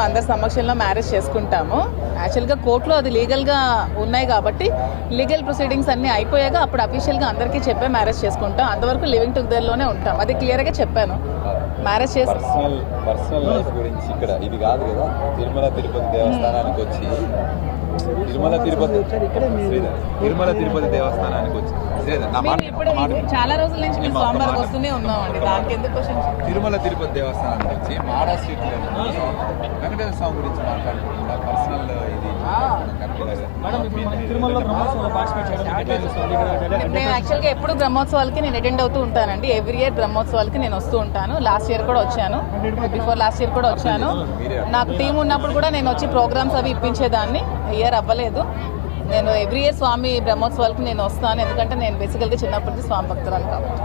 మేము అందరి సమక్షంలో మ్యారేజ్ చేసుకుంటాము. యాక్చువల్గా కోర్టులో అది లీగల్గా ఉన్నాయి కాబట్టి లీగల్ ప్రొసీడింగ్స్ అన్నీ అయిపోయాక అప్పుడు అఫీషియల్గా అందరికీ చెప్పే మ్యారేజ్ చేసుకుంటాం. అంతవరకు లివింగ్ టుగెదర్లోనే ఉంటాం. అది క్లియర్గా చెప్పాను. మ్యారేజ్ చేసి పర్సనల్ లైఫ్ గురించి ఇక్కడ ఇది కాదు కదా, తిరుమల తిరుపతి దేవస్థానానికి వచ్చి తిరుమల తిరుపతి దేవస్థానానికి వచ్చి ఇప్పుడు చాలా రోజుల నుంచి మేము సోమవారం వస్తూనే ఉన్నామండి. దానికి ఎందుకు క్వశ్చన్? తిరుమల తిరుపతి దేవస్థానానికి వచ్చి మాడా స్ట్రీట్లో వెంకటేశ్వర స్వామి గురించి మాట్లాడుకుంటున్నా పర్సనల్ ఇది నేను యాక్చువల్గా ఎప్పుడు బ్రహ్మోత్సవాలకి నేను అటెండ్ అవుతూ ఉంటానండి. ఎవ్రీ ఇయర్ బ్రహ్మోత్సవాలకి నేను వస్తూ ఉంటాను. లాస్ట్ ఇయర్ కూడా వచ్చాను, బిఫోర్ లాస్ట్ ఇయర్ కూడా వచ్చాను. నాకు టీం ఉన్నప్పుడు కూడా నేను వచ్చి ప్రోగ్రామ్స్ అవి ఇప్పించేదాన్ని. ఇయర్ అవ్వలేదు. నేను ఎవ్రీ ఇయర్ స్వామి బ్రహ్మోత్సవాలకి నేను వస్తాను, ఎందుకంటే నేను బేసికల్గా చిన్నప్పటి స్వామి భక్తురాలు కాబట్టి.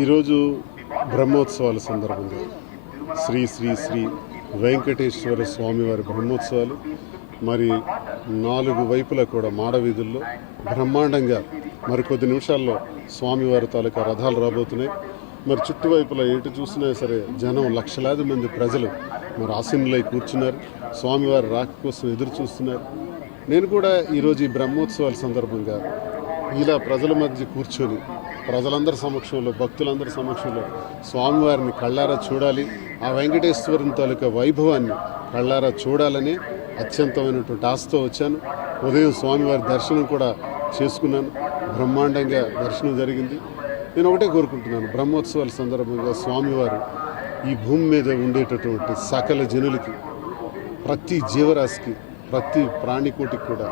ఈరోజు బ్రహ్మోత్సవాల సందర్భంగా శ్రీ శ్రీ శ్రీ వెంకటేశ్వర స్వామివారి బ్రహ్మోత్సవాలు మరి 4 వైపులా కూడా మాడవీధుల్లో బ్రహ్మాండంగా మరికొద్ది నిమిషాల్లో స్వామివారి తాలూకా రథాలు రాబోతున్నాయి. మరి చుట్టువైపులా ఎటు చూసినా సరే జనం లక్షలాది మంది ప్రజలు మరి ఆసీనులై కూర్చున్నారు. స్వామివారి రాక కోసం ఎదురు చూస్తున్నారు. నేను కూడా ఈరోజు ఈ బ్రహ్మోత్సవాల సందర్భంగా ఇలా ప్రజల మధ్య కూర్చొని ప్రజలందరి సమక్షంలో భక్తులందరి సమక్షంలో స్వామివారిని కళ్ళారా చూడాలి, ఆ వెంకటేశ్వరుని తాలూకా వైభవాన్ని కళ్ళారా చూడాలని అత్యంతమైనటువంటి ఆశతో వచ్చాను. ఉదయం స్వామివారి దర్శనం కూడా చేసుకున్నాను. బ్రహ్మాండంగా దర్శనం జరిగింది. నేను ఒకటే కోరుకుంటున్నాను, బ్రహ్మోత్సవాల సందర్భంగా స్వామివారు ఈ భూమి మీద ఉండేటటువంటి సకల జనులకి, ప్రతి జీవరాశికి, ప్రతి ప్రాణికోటికి కూడా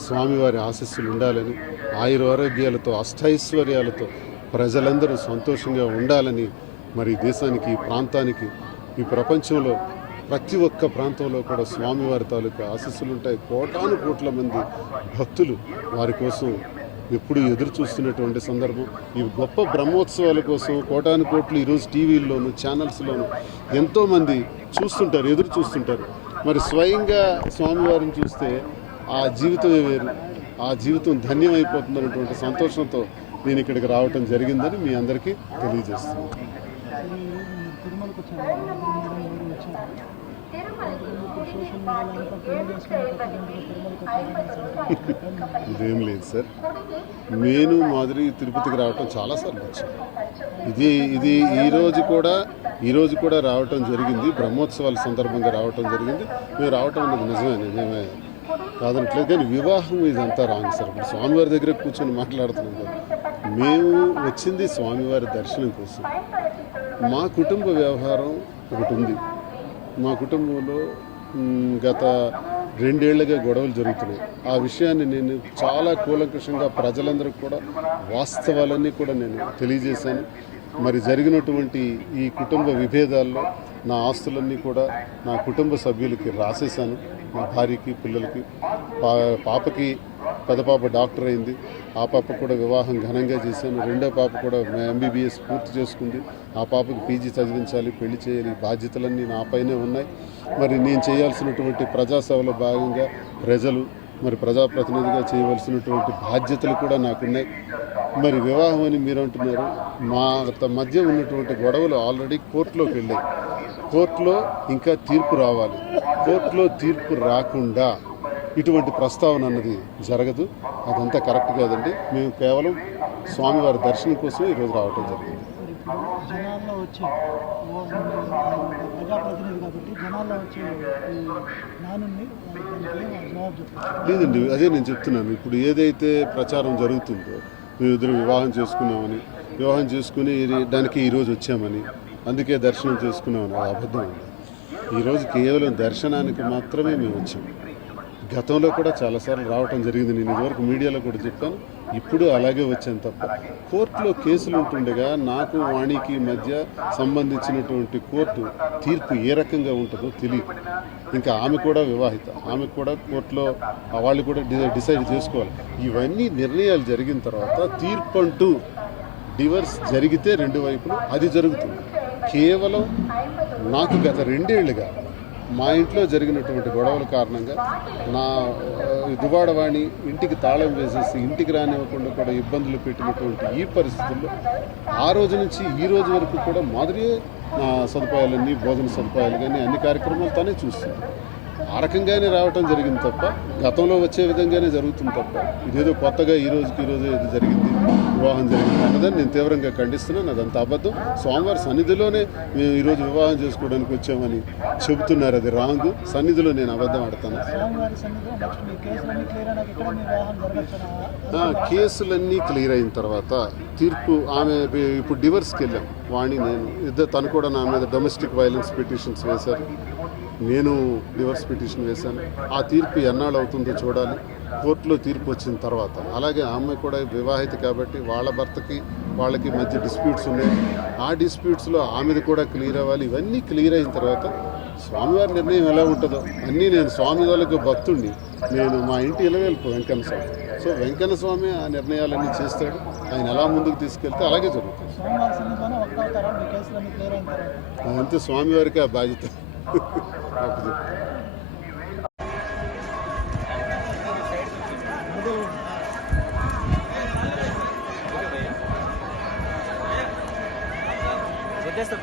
స్వామివారి ఆశీస్సులు ఉండాలని, ఆయురారోగ్యాలతో అష్టైశ్వర్యాలతో ప్రజలందరూ సంతోషంగా ఉండాలని, మరి దేశానికి, ఈ ప్రాంతానికి, ఈ ప్రపంచంలో ప్రతి ఒక్క ప్రాంతంలో కూడా స్వామివారి తాలూకా ఆశీస్సులు ఉంటాయి. కోటాను కోట్ల మంది భక్తులు వారి కోసం ఎప్పుడు ఎదురు చూస్తున్నటువంటి సందర్భం. ఈ గొప్ప బ్రహ్మోత్సవాల కోసం కోటాను కోట్లు ఈరోజు టీవీల్లోనూ ఛానల్స్లోనూ ఎంతోమంది చూస్తుంటారు, ఎదురు చూస్తుంటారు. మరి స్వయంగా స్వామివారిని చూస్తే ఆ జీవితమే వేరు, ఆ జీవితం ధన్యమైపోతుందన్నటువంటి సంతోషంతో నేను ఇక్కడికి రావటం జరిగిందని మీ అందరికీ తెలియజేస్తున్నాను. ఇదేం లేదు సార్, నేను మాదిరి తిరుపతికి రావటం చాలాసార్లు వచ్చాను. ఇది ఈరోజు కూడా రావటం జరిగింది. బ్రహ్మోత్సవాల సందర్భంగా రావటం జరిగింది. మేము రావటం అన్నది నిజమే కాదనట్లేదు. కానీ వివాహం ఇదంతా రాంగ్ సార్. ఇప్పుడు స్వామివారి దగ్గర కూర్చొని మాట్లాడుతున్నాం కదా. మేము వచ్చింది స్వామివారి దర్శనం కోసం. మా కుటుంబ వ్యవహారం ఒకటి ఉంది. మా కుటుంబంలో గత 2 ఏళ్లుగా గొడవలు జరుగుతున్నాయి. ఆ విషయాన్ని నేను చాలా కూలంకషంగా ప్రజలందరికీ కూడా వాస్తవాలన్నీ కూడా నేను తెలియజేశాను. మరి జరిగినటువంటి ఈ కుటుంబ విభేదాల్లో నా ఆస్తులన్నీ కూడా నా కుటుంబ సభ్యులకి రాసేశాను. మా భార్యకి, పిల్లలకి. పాపకి పెద్ద పాప డాక్టర్ అయింది. ఆ పాప కూడా వివాహం ఘనంగా చేశాను. రెండో పాప కూడా MBBS పూర్తి చేసుకుంది. ఆ పాపకి PG చదివించాలి, పెళ్లి చేయాలి. బాధ్యతలన్నీ నా పైనే ఉన్నాయి. మరి నేను చేయాల్సినటువంటి ప్రజాసేవలో భాగంగా ప్రజలు, మరి ప్రజాప్రతినిధిగా చేయవలసినటువంటి బాధ్యతలు కూడా నాకున్నాయి. మరి వివాహం అని మీరు అంటున్నారు. మా మధ్య ఉన్నటువంటి గొడవలు ఆల్రెడీ కోర్టులోకి వెళ్ళాయి. కోర్టులో ఇంకా తీర్పు రావాలి. కోర్టులో తీర్పు రాకుండా ఇటువంటి ప్రస్తావన అన్నది జరగదు. అదంతా కరెక్ట్ కాదండి. మేము కేవలం స్వామివారి దర్శనం కోసం ఈరోజు రావటం జరిగింది. జనాల్లో వచ్చే ప్రజాప్రతినిధి కాబట్టి జనాల్లో వచ్చే ఈ నానుని దానికి ఏం జవాబు చెప్తారు? లేదండి, అదే నేను చెప్తున్నాను. ఇప్పుడు ఏదైతే ప్రచారం జరుగుతుందో మేమిద్దరం వివాహం చేసుకున్నామని, వివాహం చేసుకుని దానికి ఈరోజు వచ్చామని, అందుకే దర్శనం చేసుకున్నామని, అది అబద్ధం అండి. ఈరోజు కేవలం దర్శనానికి మాత్రమే మేము వచ్చాము. గతంలో కూడా చాలాసార్లు రావటం జరిగింది. నేను ఇదివరకు మీడియాలో కూడా చెప్పాను, ఇప్పుడు అలాగే వచ్చాను తప్ప కోర్టులో కేసులు ఉంటుండగా నాకు వాణికి మధ్య సంబంధించినటువంటి కోర్టు తీర్పు ఏ రకంగా ఉంటుందో తెలియదు. ఇంకా ఆమె కూడా వివాహిత, ఆమెకు కూడా కోర్టులో వాళ్ళు కూడా డిసైడ్ చేసుకోవాలి. ఇవన్నీ నిర్ణయాలు జరిగిన తర్వాత తీర్పు అంటూ డివర్స్ జరిగితే రెండు వైపులు అది జరుగుతుంది. కేవలం నాకు గత 2 ఏళ్లుగా మా ఇంట్లో జరిగినటువంటి గొడవల కారణంగా నా దువాడవాణి ఇంటికి తాళం వేసేసి ఇంటికి రానివ్వకుండా కూడా ఇబ్బందులు పెట్టినటువంటి ఈ పరిస్థితుల్లో ఆ రోజు నుంచి ఈ రోజు వరకు కూడా మాదిరియే నా సదుపాయాలన్నీ, భోజన సదుపాయాలు కానీ అన్ని కార్యక్రమాలు తనే చూస్తుంది. ఆ రకంగానే రావటం జరిగింది తప్ప గతంలో వచ్చే విధంగానే జరుగుతుంది తప్ప ఇదేదో కొత్తగా ఈ రోజుకి ఈరోజు ఇది జరిగింది, వివాహం జరిగింది అన్నదని నేను తీవ్రంగా ఖండిస్తున్నాను. అదంతా అబద్ధం. స్వామివారి సన్నిధిలోనే మేము ఈరోజు వివాహం చేసుకోవడానికి వచ్చామని చెబుతున్నారు, అది రాంగ్. సన్నిధిలో నేను అబద్ధం ఆడతాను. స్వామివారి సన్నిధిలో నెక్స్ట్ మీ కేసులన్నీ క్లియర్ అయినాక ఇక్కడ మీ వివాహం జరగచ్చు. కేసులన్నీ క్లియర్ అయిన తర్వాత తీర్పు ఆమె ఇప్పుడు డివర్స్కి వెళ్ళాం. వాణి నేను తను కూడా నా మీద డొమెస్టిక్ వైలెన్స్ పిటిషన్స్ వేశారు, నేను డివర్స్ పిటిషన్ వేశాను. ఆ తీర్పు ఎన్నాళ్ళు అవుతుందో చూడాలి. కోర్టులో తీర్పు వచ్చిన తర్వాత అలాగే ఆమె కూడా వివాహిత కాబట్టి వాళ్ళ భర్తకి వాళ్ళకి మధ్య డిస్ప్యూట్స్ ఉన్నాయి. ఆ డిస్ప్యూట్స్లో ఆమెది కూడా క్లియర్ అవ్వాలి. ఇవన్నీ క్లియర్ అయిన తర్వాత స్వామివారి నిర్ణయం ఎలా ఉంటుందో అన్నీ నేను స్వామి వాళ్ళకి భక్తుడిని. నేను మా ఇంటి ఇలవేల్పు వెంకన్న స్వామి. సో వెంకన్న స్వామి ఆ నిర్ణయాలన్నీ చేస్తాడు. ఆయన ఎలా ముందుకు తీసుకెళ్తే అలాగే జరుగుతుంది. స్వామివారి సన్నిధిలోనే ఒకటి అవుతారా మీ కేసులన్నీ క్లియర్ అయిన తర్వాత? అదంతా స్వామివారికి ఆ బాధ్యత. ఓకే. వచ్చేస్తా